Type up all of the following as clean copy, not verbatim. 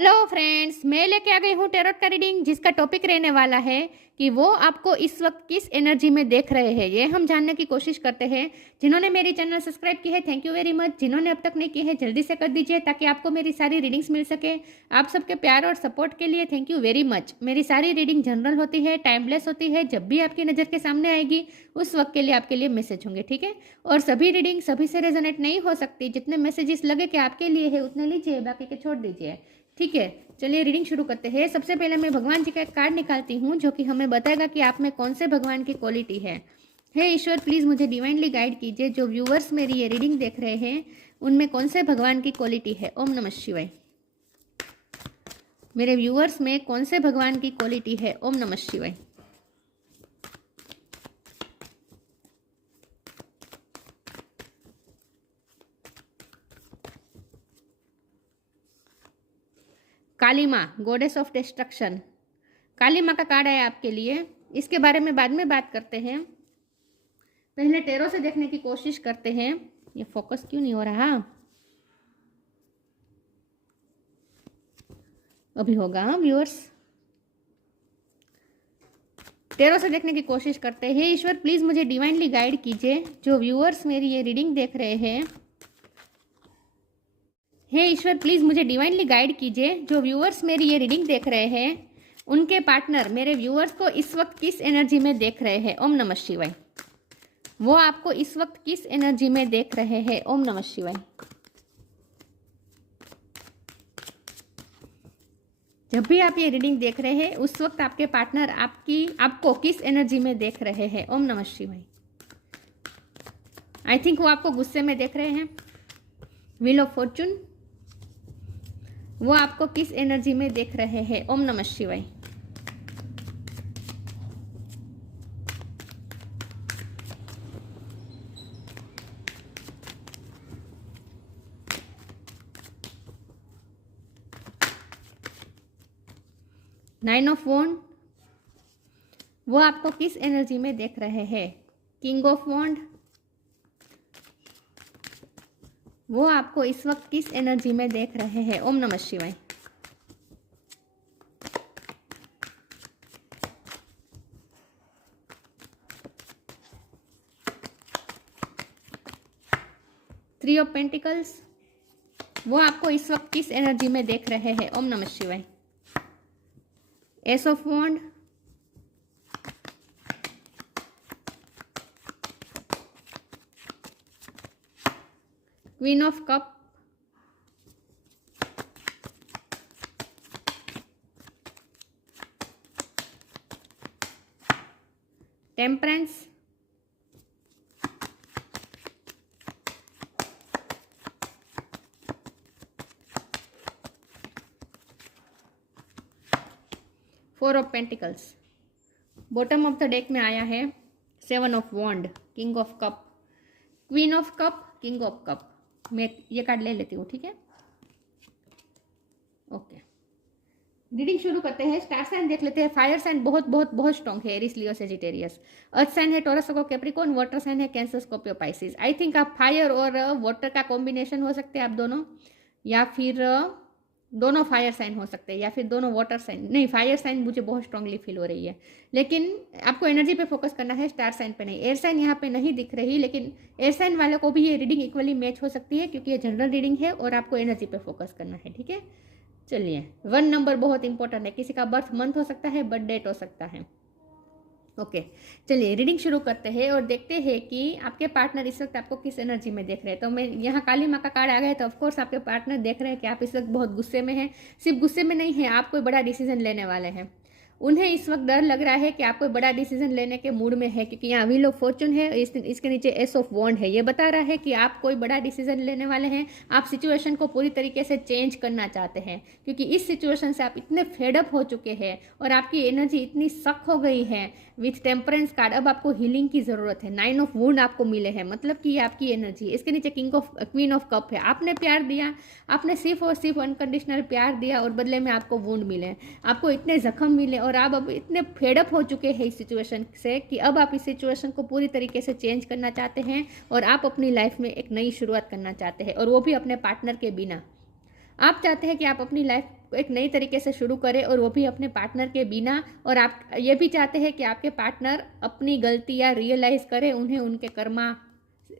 Hello friends, मैं लेके आ गई हूँ टैरोट का रीडिंग, जिसका टॉपिक रहने वाला है कि वो आपको इस वक्त किस एनर्जी में देख रहे हैं। ये हम जानने की कोशिश करते हैं। जिन्होंने मेरी चैनल सब्सक्राइब की है, थैंक यू वेरी मच। जिन्होंने अब तक नहीं की है, जल्दी से कर दीजिए ताकि आपको मेरी सारी रीडिंग्स मिल सके। आप सबके प्यार और सपोर्ट के लिए थैंक यू वेरी मच। मेरी सारी रीडिंग जनरल होती है, टाइमलेस होती है। जब भी आपकी नज़र के सामने आएगी उस वक्त के लिए आपके लिए मैसेज होंगे, ठीक है। और सभी रीडिंग सभी से रेजोनेट नहीं हो सकती। जितने मैसेजेस लगे कि आपके लिए है उतने लीजिए, बाकी के छोड़ दीजिए, ठीक है। चलिए रीडिंग शुरू करते हैं। सबसे पहले मैं भगवान जी का एक कार्ड निकालती हूँ जो कि हमें बताएगा कि आप में कौन से भगवान की क्वालिटी है। हे ईश्वर, प्लीज़ मुझे डिवाइनली गाइड कीजिए। जो व्यूवर्स मेरी ये रीडिंग देख रहे हैं उनमें कौन से भगवान की क्वालिटी है। ओम नमः शिवाय। मेरे व्यूवर्स में कौन से भगवान की क्वालिटी है। ओम नमः शिवाय। काली माँ, गॉडेस ऑफ डिस्ट्रक्शन। काली माँ का कार्ड है आपके लिए। इसके बारे में बाद में बात करते हैं, पहले टेरो से देखने की कोशिश करते हैं। ये फोकस क्यों नहीं हो रहा? अभी होगा व्यूअर्स। टेरो से देखने की कोशिश करते हैं। ईश्वर, प्लीज मुझे डिवाइनली गाइड कीजिए। जो व्यूअर्स मेरी ये रीडिंग देख रहे हैं, हे ईश्वर, प्लीज मुझे डिवाइनली गाइड कीजिए। जो व्यूअर्स मेरी ये रीडिंग देख रहे हैं उनके पार्टनर मेरे व्यूअर्स को इस वक्त किस एनर्जी में देख रहे हैं। ओम नमः शिवाय। वो आपको इस वक्त किस एनर्जी में देख रहे हैं। ओम नमः शिवाय। जब भी आप ये रीडिंग देख रहे हैं उस वक्त आपके पार्टनर आपको किस एनर्जी में देख रहे हैं। ओम नमः शिवाय। आई थिंक वो आपको गुस्से में देख रहे हैं। व्हील ऑफ फॉर्चून, वो आपको किस एनर्जी में देख रहे हैं। ओम नमः शिवाय। नाइन ऑफ वॉन्ड, वो आपको किस एनर्जी में देख रहे हैं। किंग ऑफ वॉन्ड, वो आपको इस वक्त किस एनर्जी में देख रहे हैं। ओम नमः शिवाय। थ्री ऑफ पेंटिकल्स, वो आपको इस वक्त किस एनर्जी में देख रहे हैं। ओम नमः शिवाय। Ace of wand, queen of cup, temperance, four of pentacles. Bottom of the deck में आया है seven of wand, king of cup, queen of cup, king of cup. मैं ये कार्ड ले लेती हूँ, ठीक है। ओके, रीडिंग शुरू करते हैं। स्टार साइन देख लेते हैं। फायर साइन बहुत बहुत बहुत स्ट्रॉन्ग है, एरिस, लियो, सेजिटेरियस। अर्थ साइन है टॉरस, कैप्रिकॉर्न। वाटर साइन है cancer, Scorpio, Pisces. I think आप फायर और वाटर का कॉम्बिनेशन हो सकते हैं, आप दोनों, या फिर दोनों फायर साइन हो सकते हैं, या फिर दोनों वाटर साइन। नहीं, फायर साइन मुझे बहुत स्ट्रांगली फील हो रही है, लेकिन आपको एनर्जी पे फोकस करना है, स्टार साइन पे नहीं। एयर साइन यहाँ पे नहीं दिख रही, लेकिन एयर साइन वाले को भी ये रीडिंग इक्वली मैच हो सकती है क्योंकि ये जनरल रीडिंग है और आपको एनर्जी पे फोकस करना है, ठीक है। चलिए, 1 नंबर बहुत इंपॉर्टेंट है। किसी का बर्थ मंथ हो सकता है, बर्थ डेट हो सकता है। ओके, चलिए रीडिंग शुरू करते हैं और देखते हैं कि आपके पार्टनर इस वक्त आपको किस एनर्जी में देख रहे हैं। तो मैं यहाँ काली माँ का कार्ड आ गया, तो ऑफकोर्स आपके पार्टनर देख रहे हैं कि आप इस वक्त बहुत गुस्से में हैं। सिर्फ गुस्से में नहीं है, आप कोई बड़ा डिसीजन लेने वाले हैं। उन्हें इस वक्त डर लग रहा है कि आप कोई बड़ा डिसीजन लेने के मूड में है, क्योंकि यहाँ व्हील ऑफ फॉर्चून है, इसके नीचे एस ऑफ वॉन्ड है। ये बता रहा है कि आप कोई बड़ा डिसीजन लेने वाले हैं। आप सिचुएशन को पूरी तरीके से चेंज करना चाहते हैं, क्योंकि इस सिचुएशन से आप इतने फेडअप हो चुके हैं और आपकी एनर्जी इतनी सक हो गई है। विथ टेम्परेंस कार्ड, अब आपको हीलिंग की जरूरत है। 9 ऑफ वुंड आपको मिले हैं, मतलब कि ये आपकी एनर्जी है। इसके नीचे क्वीन ऑफ कप है। आपने प्यार दिया, आपने सिर्फ और सिर्फ अनकंडीशनल प्यार दिया और बदले में आपको वुंड मिले, आपको इतने जख्म मिले और आप अब इतने फेडअप हो चुके हैं इस सिचुएशन से कि अब आप इस सिचुएशन को पूरी तरीके से चेंज करना चाहते हैं और आप अपनी लाइफ में एक नई शुरुआत करना चाहते हैं, और वो भी अपने पार्टनर के बिना। आप चाहते हैं कि आप अपनी लाइफ एक नई तरीके से शुरू करें, और वो भी अपने पार्टनर के बिना। और आप ये भी चाहते हैं कि आपके पार्टनर अपनी गलतियाँ रियलाइज़ करें, उन्हें उनके कर्मा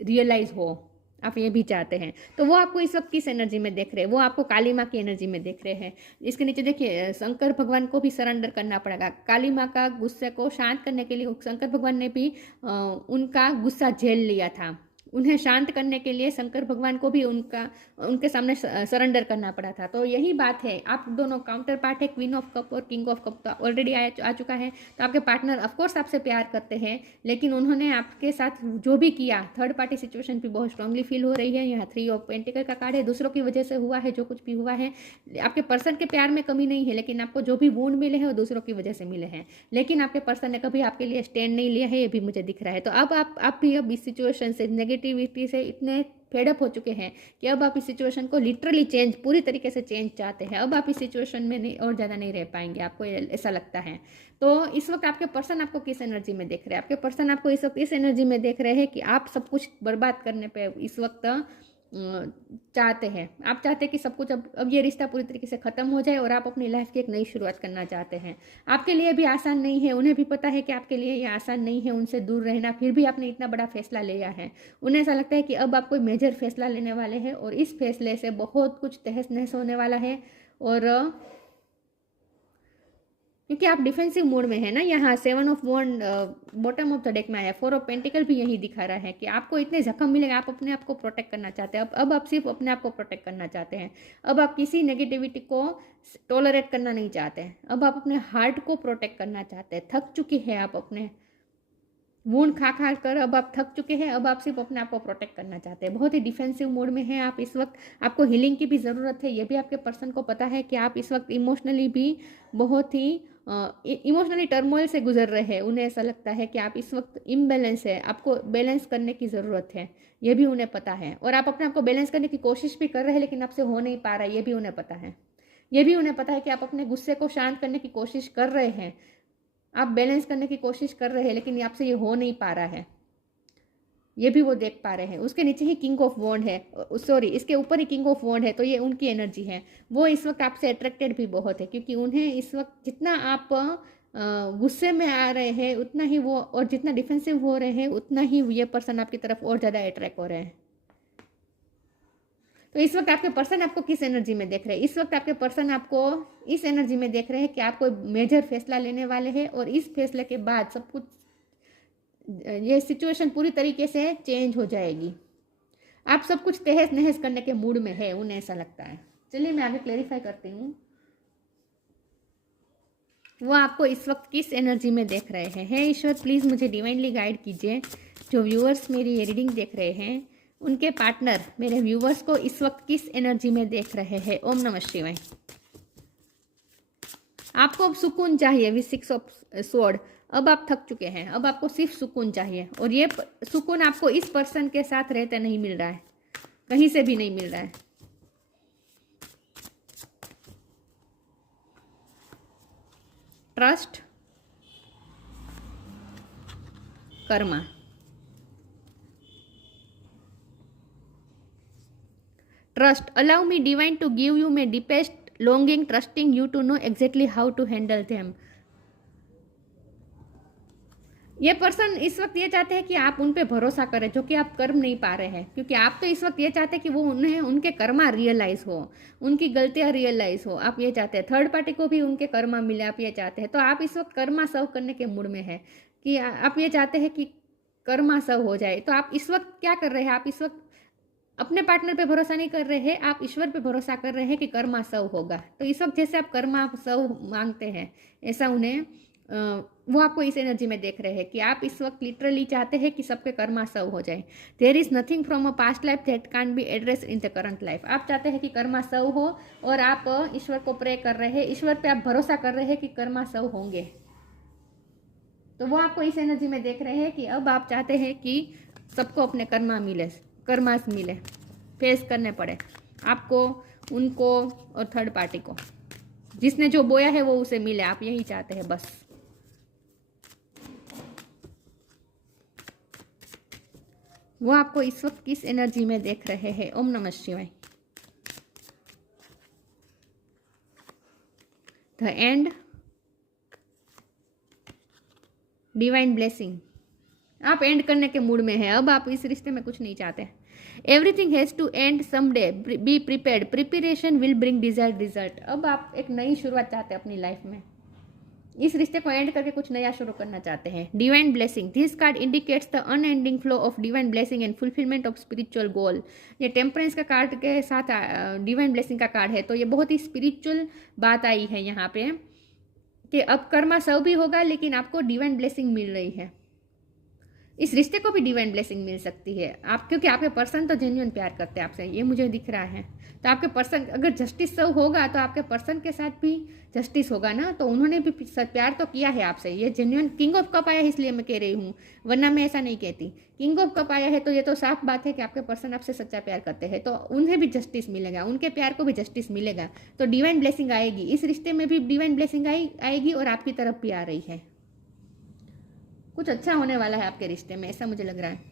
रियलाइज़ हो, आप ये भी चाहते हैं। तो वो आपको इस वक्त किस एनर्जी में देख रहे हैं? वो आपको काली माँ की एनर्जी में देख रहे हैं। इसके नीचे देखिए, शंकर भगवान को भी सरेंडर करना पड़ेगा। काली माँ का गुस्से को शांत करने के लिए शंकर भगवान ने भी उनका गुस्सा झेल लिया था। उन्हें शांत करने के लिए शंकर भगवान को भी उनके सामने सरेंडर करना पड़ा था। तो यही बात है, आप दोनों काउंटर पार्ट है, क्वीन ऑफ कप और किंग ऑफ कप तो ऑलरेडी आ चुका है। तो आपके पार्टनर ऑफकोर्स आपसे प्यार करते हैं, लेकिन उन्होंने आपके साथ जो भी किया, थर्ड पार्टी सिचुएशन भी बहुत स्ट्रांगली फील हो रही है। यहाँ 3 ऑफ पेंटिकल का कार्ड है, दूसरों की वजह से हुआ है जो कुछ भी हुआ है। आपके पर्सन के प्यार में कमी नहीं है, लेकिन आपको जो भी वूंड मिले हैं वो दूसरों की वजह से मिले हैं। लेकिन आपके पर्सन ने कभी आपके लिए स्टैंड नहीं लिया है, ये भी मुझे दिख रहा है। तो अब आप भी अब इस सिचुएशन से, नेगेटिविटी से इतने फेडअप हो चुके हैं कि अब आप इस सिचुएशन को लिटरली चेंज, पूरी तरीके से चेंज चाहते हैं। अब आप इस सिचुएशन में नहीं और ज़्यादा नहीं रह पाएंगे, आपको ऐसा लगता है। तो इस वक्त आपके पर्सन आपको किस एनर्जी में देख रहे हैं? आपके पर्सन आपको इस वक्त इस एनर्जी में देख रहे हैं कि आप सब कुछ बर्बाद करने पे इस वक्त चाहते हैं। आप चाहते हैं कि सब कुछ अब ये रिश्ता पूरी तरीके से ख़त्म हो जाए और आप अपनी लाइफ की एक नई शुरुआत करना चाहते हैं। आपके लिए भी आसान नहीं है, उन्हें भी पता है कि आपके लिए ये आसान नहीं है उनसे दूर रहना, फिर भी आपने इतना बड़ा फैसला लिया है। उन्हें ऐसा लगता है कि अब आप कोई मेजर फैसला लेने वाले हैं, और इस फैसले से बहुत कुछ तहस नहस होने वाला है। और क्योंकि आप डिफेंसिव मोड में है ना, यहाँ 7 of wand bottom of the deck में आया, 4 ऑफ पेंटिकल भी यही दिखा रहा है कि आपको इतने जख्म मिलेंगे, आप अपने आप को प्रोटेक्ट करना चाहते हैं। अब आप सिर्फ अपने आप को प्रोटेक्ट करना चाहते हैं। अब आप किसी नेगेटिविटी को टॉलरेट करना नहीं चाहते हैं। अब आप अपने हार्ट को प्रोटेक्ट करना चाहते हैं। थक चुके हैं आप, अपने वूंड खा खा कर अब आप थक चुके हैं। अब आप सिर्फ अपने आप को प्रोटेक्ट करना चाहते हैं। बहुत ही डिफेंसिव मोड में हैं आप इस वक्त। आपको हीलिंग की भी ज़रूरत है, ये भी आपके पर्सन को पता है कि आप इस वक्त इमोशनली भी बहुत ही इमोशनली टर्मोइल से गुजर रहे हैं। उन्हें ऐसा लगता है कि आप इस वक्त इम्बैलेंस है, आपको बैलेंस करने की ज़रूरत है, ये भी उन्हें पता है। और आप अपने आप को बैलेंस करने की कोशिश भी कर रहे हैं, लेकिन आपसे हो नहीं पा रहा है, ये भी उन्हें पता है। ये भी उन्हें पता है कि आप अपने गुस्से को शांत करने की कोशिश कर रहे हैं, आप बैलेंस करने की कोशिश कर रहे हैं, लेकिन आपसे ये हो नहीं पा रहा है, ये भी वो देख पा रहे हैं। उसके नीचे ही किंग ऑफ वॉन्ड है, सॉरी इसके ऊपर ही किंग ऑफ वॉन्ड है, तो ये उनकी एनर्जी है। वो इस वक्त आपसे अट्रैक्टेड भी बहुत है, क्योंकि उन्हें इस वक्त जितना आप गुस्से में आ रहे हैं उतना ही वो, और जितना डिफेंसिव हो रहे हैं उतना ही ये पर्सन आपकी तरफ और ज़्यादा अट्रैक्ट हो रहे हैं। तो इस वक्त आपके पर्सन आपको किस एनर्जी में देख रहे हैं? इस वक्त आपके पर्सन आपको इस एनर्जी में देख रहे हैं कि आप कोई मेजर फैसला लेने वाले हैं, और इस फैसले के बाद सब कुछ, ये सिचुएशन पूरी तरीके से चेंज हो जाएगी। आप सब कुछ तहस नहस करने के मूड में है, उन्हें ऐसा लगता है। चलिए मैं आगे क्लेरिफाई करती हूँ, वो आपको इस वक्त किस एनर्जी में देख रहे हैं। हे ईश्वर, प्लीज़ मुझे डिवाइनली गाइड कीजिए। जो व्यूअर्स मेरी ये रीडिंग देख रहे हैं, उनके पार्टनर मेरे व्यूअर्स को इस वक्त किस एनर्जी में देख रहे हैं। ओम नमः शिवाय। आपको अब सुकून चाहिए, विद 6 ऑफ स्वॉर्ड। अब आप थक चुके हैं, अब आपको सिर्फ सुकून चाहिए, और ये सुकून आपको इस पर्सन के साथ रहते नहीं मिल रहा है, कहीं से भी नहीं मिल रहा है। Trust, karma. Trust, allow me divine to give you my deepest longing, trusting you to know exactly how to handle them। ये पर्सन इस वक्त ये चाहते हैं कि आप उन पे भरोसा करें, जो कि आप कर नहीं पा रहे हैं, क्योंकि आप तो इस वक्त ये चाहते हैं कि वो उन्हें उनके कर्मा रियलाइज हो, उनकी गलतियां रियलाइज हो। आप ये चाहते हैं थर्ड पार्टी को भी उनके कर्मा मिले, आप ये चाहते हैं। तो आप इस वक्त कर्मा सर्व करने के मूड में है कि आप ये चाहते हैं कि कर्मा सर्व हो जाए। तो आप इस वक्त क्या कर रहे हैं? आप इस वक्त अपने पार्टनर पे भरोसा नहीं कर रहे हैं, आप ईश्वर पे भरोसा कर रहे हैं कि कर्मा सर्व होगा। तो इस वक्त जैसे आप कर्मा सर्व मांगते हैं, ऐसा उन्हें वो आपको इस एनर्जी में देख रहे हैं कि आप इस वक्त लिटरली चाहते हैं कि सबके कर्मा सर्व हो जाए। There is nothing from a past life that can be address in the current life. आप चाहते हैं कि कर्मा सर्व हो, और आप ईश्वर को प्रे कर रहे हैं, ईश्वर पे आप भरोसा कर रहे हैं कि कर्मा सर्व होंगे। तो वो आपको इस एनर्जी में देख रहे हैं कि अब आप चाहते हैं कि सबको अपने कर्मा मिले, कर्मास मिले, फेस करने पड़े आपको, उनको और थर्ड पार्टी को। जिसने जो बोया है वो उसे मिले, आप यही चाहते हैं बस। वो आपको इस वक्त किस एनर्जी में देख रहे हैं। ओम नमः शिवाय। The end, divine blessing. आप एंड करने के मूड में हैं, अब आप इस रिश्ते में कुछ नहीं चाहते। Everything has to end someday, be prepared, preparation will bring desired result. अब आप एक नई शुरुआत चाहते हैं अपनी लाइफ में, इस रिश्ते को एंड करके कुछ नया शुरू करना चाहते हैं। Divine blessing, this card indicates the unending flow of divine blessing and fulfilment of spiritual goal. ये टेम्परेंस का कार्ड के साथ डिवाइन ब्लेसिंग का कार्ड है, तो ये बहुत ही स्पिरिचुअल बात आई है यहाँ पे कि अब कर्मा सब भी होगा, लेकिन आपको डिवाइन ब्लेसिंग मिल रही है। इस रिश्ते को भी डिवाइन ब्लेसिंग मिल सकती है आप, क्योंकि आपके पर्सन तो जेन्युइन प्यार करते हैं आपसे, ये मुझे दिख रहा है। तो आपके पर्सन, अगर जस्टिस सब होगा तो आपके पर्सन के साथ भी जस्टिस होगा ना, तो उन्होंने भी प्यार तो किया है आपसे। ये जेन्युइन किंग ऑफ कप आया है, इसलिए मैं कह रही हूँ, वरना मैं ऐसा नहीं कहती। किंग ऑफ कप आया है तो ये तो साफ बात है कि आपके पर्सन आपसे सच्चा प्यार करते हैं, तो उन्हें भी जस्टिस मिलेगा, उनके प्यार को भी जस्टिस मिलेगा। तो डिवाइन ब्लेसिंग आएगी, इस रिश्ते में भी डिवाइन ब्लेसिंग आएगी और आपकी तरफ भी आ रही है। कुछ अच्छा होने वाला है आपके रिश्ते में, ऐसा मुझे लग रहा है।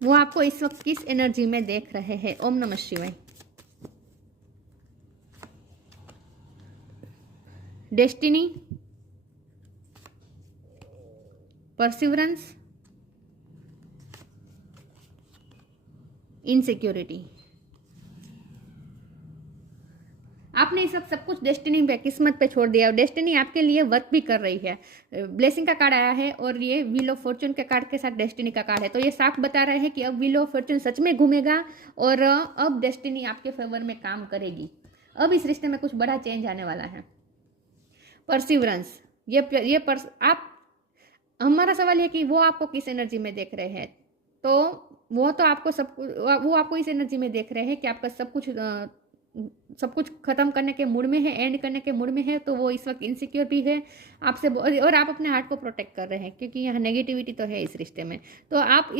वो आपको इस वक्त किस एनर्जी में देख रहे हैं? ओम नमः शिवाय। Destiny, perseverance, insecurity. आपने इस वक्त सब कुछ डेस्टिनी पे, किस्मत पे छोड़ दिया और डेस्टिनी आपके लिए वर्क भी कर रही है। ब्लेसिंग का कार्ड आया है और ये व्हील ऑफ फॉर्चून के कार्ड के साथ डेस्टिनी का कार्ड है, तो ये साफ बता रहे हैं कि अब व्हील ऑफ फॉर्चून सच में घूमेगा और अब डेस्टिनी आपके फेवर में काम करेगी। अब इस रिश्ते में कुछ बड़ा चेंज आने वाला है। परसिवरेंस, आप, हमारा सवाल है कि वो आपको किस एनर्जी में देख रहे हैं? तो वो आपको इस एनर्जी में देख रहे हैं कि आपका सब कुछ खत्म करने के मूड में है, एंड करने के मूड में है। तो वो इस वक्त इनसिक्योर भी है आपसे, और आप अपने हार्ट को प्रोटेक्ट कर रहे हैं, क्योंकि यहाँ नेगेटिविटी तो है इस रिश्ते में। तो आप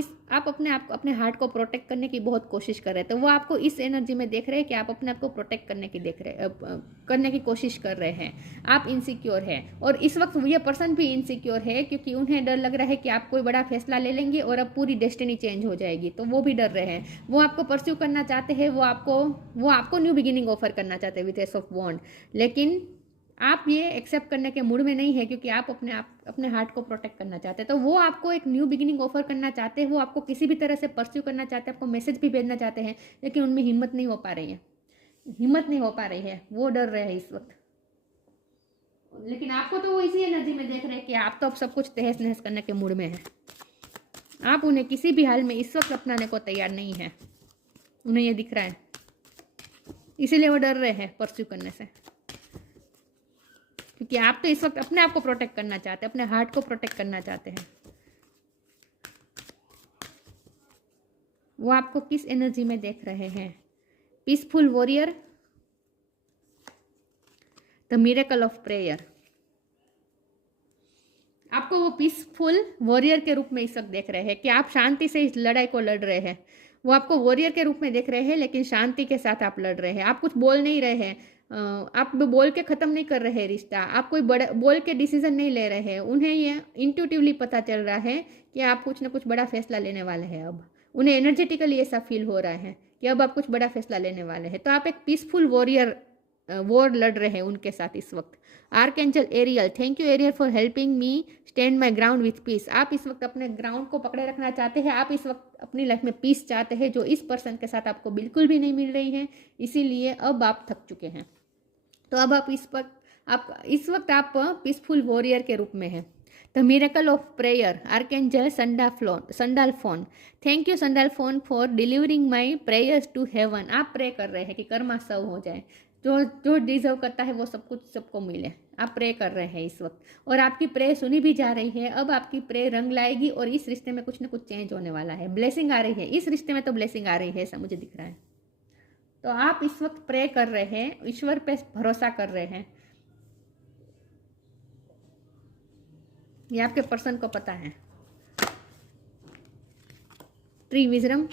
अपने हार्ट को प्रोटेक्ट करने की बहुत कोशिश कर रहे हैं। तो वो आपको इस एनर्जी में देख रहे हैं कि आप अपने आप को प्रोटेक्ट करने की कोशिश कर रहे हैं। आप इनसिक्योर है और इस वक्त ये पर्सन भी इनसिक्योर है, क्योंकि उन्हें डर लग रहा है कि आप कोई बड़ा फैसला ले लेंगे और अब पूरी डेस्टिनी चेंज हो जाएगी, तो वो भी डर रहे हैं। वो आपको परस्यू करना चाहते हैं, वो आपको न्यू बिगिनिंग ऑफर करना चाहते हैं विद एस ऑफ वॉन्ड, लेकिन आप ये एक्सेप्ट करने के मूड में नहीं है, क्योंकि आप अपने हार्ट को प्रोटेक्ट करना चाहते हैं। तो वो आपको एक न्यू बिगिनिंग ऑफर करना चाहते हैं, वो आपको किसी भी तरह से परस्यू करना चाहते हैं, आपको मैसेज भी भेजना चाहते हैं, लेकिन उनमें हिम्मत नहीं हो पा रही है, वो डर रहे हैं इस वक्त। लेकिन आपको तो वो इसी एनर्जी में देख रहे हैं कि आप तो अब सब कुछ तहस नहस करने के मूड में है। आप उन्हें किसी भी हाल में इस वक्त अपनाने को तैयार नहीं है, उन्हें ये दिख रहा है, इसीलिए वो डर रहे हैं परस्यू करने से, क्योंकि आप तो इस वक्त अपने आप को प्रोटेक्ट करना चाहते हैं, अपने हार्ट को प्रोटेक्ट करना चाहते हैं। वो आपको किस एनर्जी में देख रहे हैं? Peaceful warrior, the miracle of prayer. आपको वो पीसफुल वॉरियर के रूप में इस वक्त देख रहे हैं कि आप शांति से इस लड़ाई को लड़ रहे हैं। वो आपको वॉरियर के रूप में देख रहे हैं, लेकिन शांति के साथ आप लड़ रहे हैं। आप कुछ बोल नहीं रहे हैं, आप बोल के ख़त्म नहीं कर रहे हैं रिश्ता, आप कोई बड़ा बोल के डिसीजन नहीं ले रहे हैं। उन्हें ये इंट्यूटिवली पता चल रहा है कि आप कुछ ना कुछ बड़ा फैसला लेने वाले हैं। अब उन्हें एनर्जेटिकली ऐसा फील हो रहा है कि अब आप कुछ बड़ा फैसला लेने वाले हैं। तो आप एक पीसफुल वॉर लड़ रहे हैं उनके साथ इस वक्त। Archangel Ariel, thank you Ariel for helping me stand my ground with peace. आप इस वक्त अपने ग्राउंड को पकड़े रखना चाहते हैं, आप इस वक्त अपनी लाइफ में पीस चाहते हैं, जो इस पर्सन के साथ आपको बिल्कुल भी नहीं मिल रही है। इसीलिए अब आप थक चुके हैं। तो अब आप इस वक्त आप पीसफुल वॉरियर के रूप में हैं। The miracle of prayer, archangel Sandalphon, thank you Sandalphon for delivering my prayers to heaven. आप प्रे कर रहे हैं कि कर्मा सर्व हो जाए, जो डिजर्व करता है वो सब कुछ सबको मिले। आप प्रे कर रहे हैं इस वक्त, और आपकी प्रे सुनी भी जा रही है। अब आपकी प्रे रंग लाएगी और इस रिश्ते में कुछ ना कुछ चेंज होने वाला है। ब्लेसिंग आ रही है इस रिश्ते में, तो ब्लेसिंग आ रही है, ऐसा मुझे दिख रहा है। तो आप इस वक्त प्रे कर रहे हैं, ईश्वर पे भरोसा कर रहे हैं, ये आपके पर्सन को पता है। ट्री विजडम,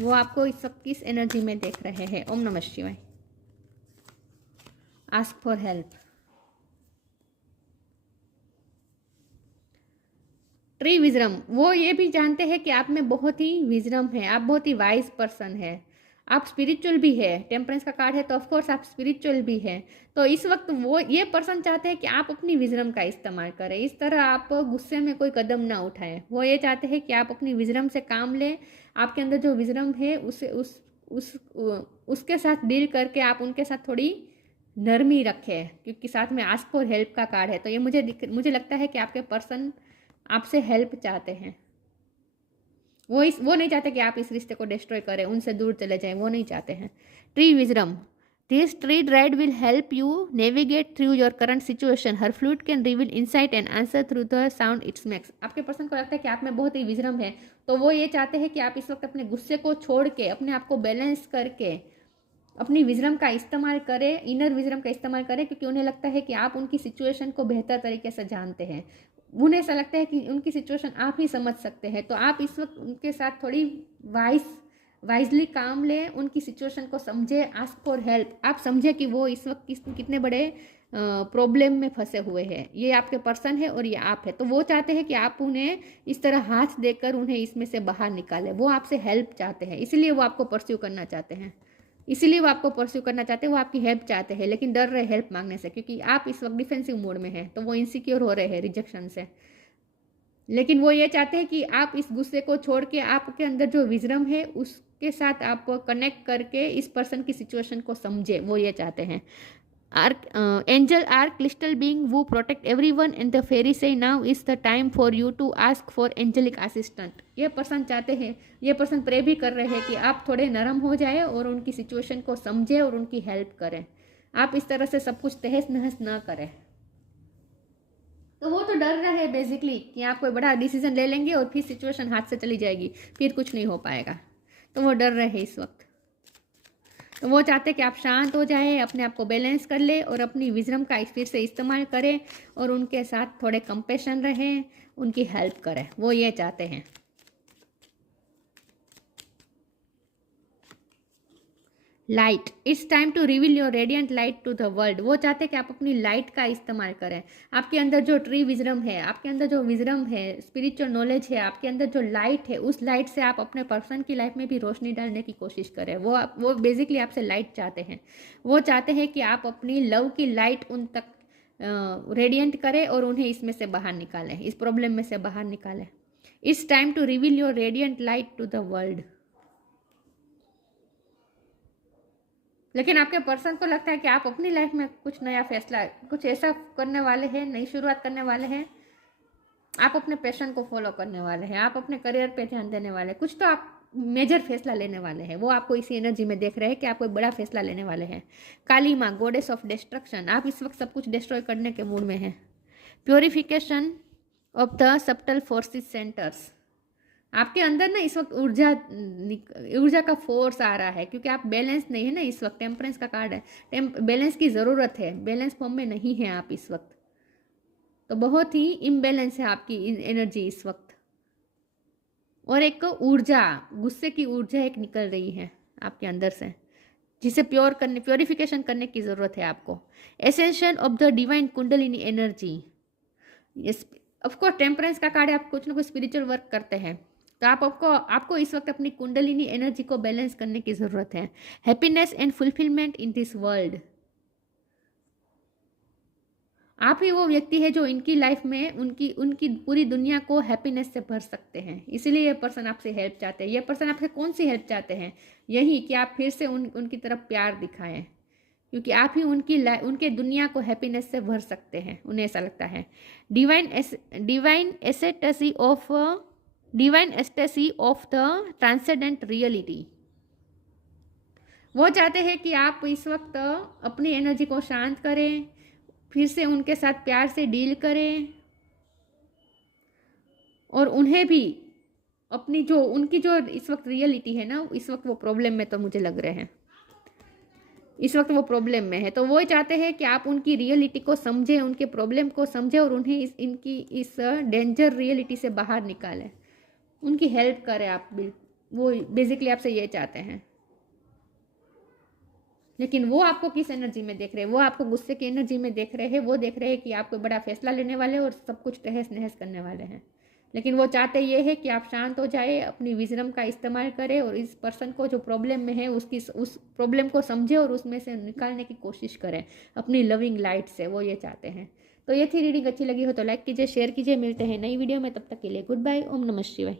वो आपको इस वक्त किस एनर्जी में देख रहे हैं? ओम नमः शिवाय। Ask for help. Tree wisdom, वो ये भी जानते हैं कि आप में बहुत ही विजडम है, आप बहुत ही वाइज पर्सन है, आप स्पिरिचुअल भी है। टेम्परेंस का कार्ड है तो ऑफकोर्स आप स्पिरिचुअल भी है। तो इस वक्त वो ये पर्सन चाहते हैं कि आप अपनी विजडम का इस्तेमाल करें, इस तरह आप गुस्से में कोई कदम ना उठाएं। वो ये चाहते हैं कि आप अपनी विजडम से काम लें, आपके अंदर जो विजडम है उसे उस उसके साथ डील करके आप उनके साथ थोड़ी नरमी रखें, क्योंकि साथ में आस्क फॉर हेल्प का कार्ड है। तो ये मुझे लगता है कि आपके पर्सन आपसे हेल्प चाहते हैं। वो नहीं चाहते कि आप इस रिश्ते को डिस्ट्रॉय करें, उनसे दूर चले जाएं, वो नहीं चाहते हैं। Tree wisdom, this tree dried will help you navigate through your current situation, her flute can reveal insight and answer through the sound it's makes. आपके पर्सन को लगता है कि आप में बहुत ही विजडम है, तो वो ये चाहते हैं कि आप इस वक्त अपने गुस्से को छोड़ के अपने आप को बैलेंस करके अपनी विजडम का इस्तेमाल करें, इनर विजडम का इस्तेमाल करें, क्योंकि उन्हें लगता है कि आप उनकी सिचुएशन को बेहतर तरीके से जानते हैं। उन्हें ऐसा लगता है कि उनकी सिचुएशन आप ही समझ सकते हैं। तो आप इस वक्त उनके साथ थोड़ी वाइजली काम लें, उनकी सिचुएशन को समझे, आस्क फॉर हेल्प। आप समझे कि वो इस वक्त कितने बड़े प्रॉब्लम में फंसे हुए हैं। ये आपके पर्सन है और ये आप है। तो वो चाहते हैं कि आप उन्हें इस तरह हाथ देकर उन्हें इसमें से बाहर निकालें। वो आपसे हेल्प चाहते हैं, इसीलिए वो आपको परस्यू करना चाहते हैं, इसीलिए वो आपको परस्यू करना चाहते हैं। वो आपकी हेल्प चाहते हैं, लेकिन डर रहे हेल्प मांगने से, क्योंकि आप इस वक्त डिफेंसिव मोड में हैं। तो वो इनसिक्योर हो रहे हैं रिजेक्शन से। लेकिन वो ये चाहते हैं कि आप इस गुस्से को छोड़ के आपके अंदर जो विजडम है उसके साथ आप कनेक्ट करके इस पर्सन की सिचुएशन को समझे। वो ये चाहते हैं। एंजल आर क्रिस्टल बीइंग वो protect everyone and the fairy से now is the time for you to ask for angelic assistant. ये पर्सन चाहते हैं, ये पर्सन प्रे भी कर रहे हैं कि आप थोड़े नरम हो जाए और उनकी सिचुएशन को समझे और उनकी हेल्प करें। आप इस तरह से सब कुछ तहस नहस ना करें। तो वो तो डर रहे हैं बेसिकली कि आप कोई बड़ा डिसीजन ले लेंगे और फिर सिचुएशन हाथ से चली जाएगी, फिर कुछ नहीं हो पाएगा। तो वो डर रहे हैं इस वक्त। तो वो चाहते हैं कि आप शांत हो जाए, अपने आप को बैलेंस कर ले और अपनी विजडम का फिर से इस्तेमाल करें और उनके साथ थोड़े कंपेशन रहें, उनकी हेल्प करें। वो ये चाहते हैं। Light, it's time to reveal your radiant light to the world. वो चाहते हैं कि आप अपनी लाइट का इस्तेमाल करें। आपके अंदर जो ट्री विजडम है, आपके अंदर जो विजडम है, स्पिरिचुअल नॉलेज है, आपके अंदर जो लाइट है, उस लाइट से आप अपने पर्सन की लाइफ में भी रोशनी डालने की कोशिश करें। वो बेसिकली आपसे लाइट चाहते हैं। वो चाहते हैं कि आप अपनी लव की लाइट उन तक रेडियंट करें और उन्हें इसमें से बाहर निकालें, इस प्रॉब्लम में से बाहर निकालें। It's time to reveal your radiant light to the world. लेकिन आपके पर्सन को लगता है कि आप अपनी लाइफ में कुछ नया फैसला, कुछ ऐसा करने वाले हैं, नई शुरुआत करने वाले हैं। आप अपने पैशन को फॉलो करने वाले हैं, आप अपने करियर पे ध्यान देने वाले हैं, कुछ तो आप मेजर फैसला लेने वाले हैं। वो आपको इसी एनर्जी में देख रहे हैं कि आप कोई बड़ा फैसला लेने वाले हैं। काली माँ, गॉडेस ऑफ डिस्ट्रक्शन, आप इस वक्त सब कुछ डिस्ट्रॉय करने के मूड में हैं। Purification of the subtle forces centres, आपके अंदर ना इस वक्त ऊर्जा का फोर्स आ रहा है, क्योंकि आप बैलेंस नहीं है ना इस वक्त। टेम्परेंस का कार्ड है, बैलेंस की ज़रूरत है, बैलेंस फॉर्म में नहीं है आप इस वक्त। तो बहुत ही इम्बैलेंस है आपकी एनर्जी इस वक्त। और एक ऊर्जा, गुस्से की ऊर्जा एक निकल रही है आपके अंदर से, जिसे प्योरिफिकेशन करने की ज़रूरत है आपको। Ascension of the divine kundalini energy, of course temperance का कार्ड है, आप कुछ ना कुछ स्पिरिचुअल वर्क करते हैं। तो आपको इस वक्त अपनी कुंडलिनी एनर्जी को बैलेंस करने की ज़रूरत है। Happiness and fulfilment in this world, आप ही वो व्यक्ति है जो इनकी लाइफ में उनकी पूरी दुनिया को हैप्पीनेस से भर सकते हैं। इसीलिए ये पर्सन आपसे हेल्प चाहते हैं। ये पर्सन आपसे कौन सी हेल्प चाहते हैं? यही कि आप फिर से उनकी तरफ प्यार दिखाएं, क्योंकि आप ही उनके दुनिया को हैप्पीनेस से भर सकते हैं, उन्हें ऐसा लगता है। Divine एस्टेसी of the transcendent reality, वो चाहते हैं कि आप इस वक्त अपनी एनर्जी को शांत करें, फिर से उनके साथ प्यार से डील करें और उन्हें भी उनकी जो इस वक्त रियलिटी है ना, इस वक्त वो प्रॉब्लम में तो मुझे लग रहे हैं इस वक्त वो प्रॉब्लम में है। तो वो चाहते हैं कि आप उनकी रियलिटी को समझें, उनके प्रॉब्लम को समझें और उन्हें इस डेंजर रियलिटी से बाहर निकालें, उनकी हेल्प करें आप। वो बेसिकली आपसे ये चाहते हैं। लेकिन वो आपको किस एनर्जी में देख रहे हैं, वो आपको गुस्से की एनर्जी में देख रहे हैं, वो देख रहे हैं कि आप कोई बड़ा फैसला लेने वाले हैं और सब कुछ तहस नहस करने वाले हैं। लेकिन वो चाहते ये है कि आप शांत हो जाए, अपनी विजडम का इस्तेमाल करें और इस पर्सन को जो प्रॉब्लम में है उसकी उस प्रॉब्लम को समझे और उसमें से निकालने की कोशिश करें अपनी लविंग लाइट से, वो ये चाहते हैं। तो ये थी रीडिंग, अच्छी लगी हो तो लाइक कीजिए, शेयर कीजिए। मिलते हैं नई वीडियो में, तब तक के लिए गुड बाय। ओम नमः शिवाय।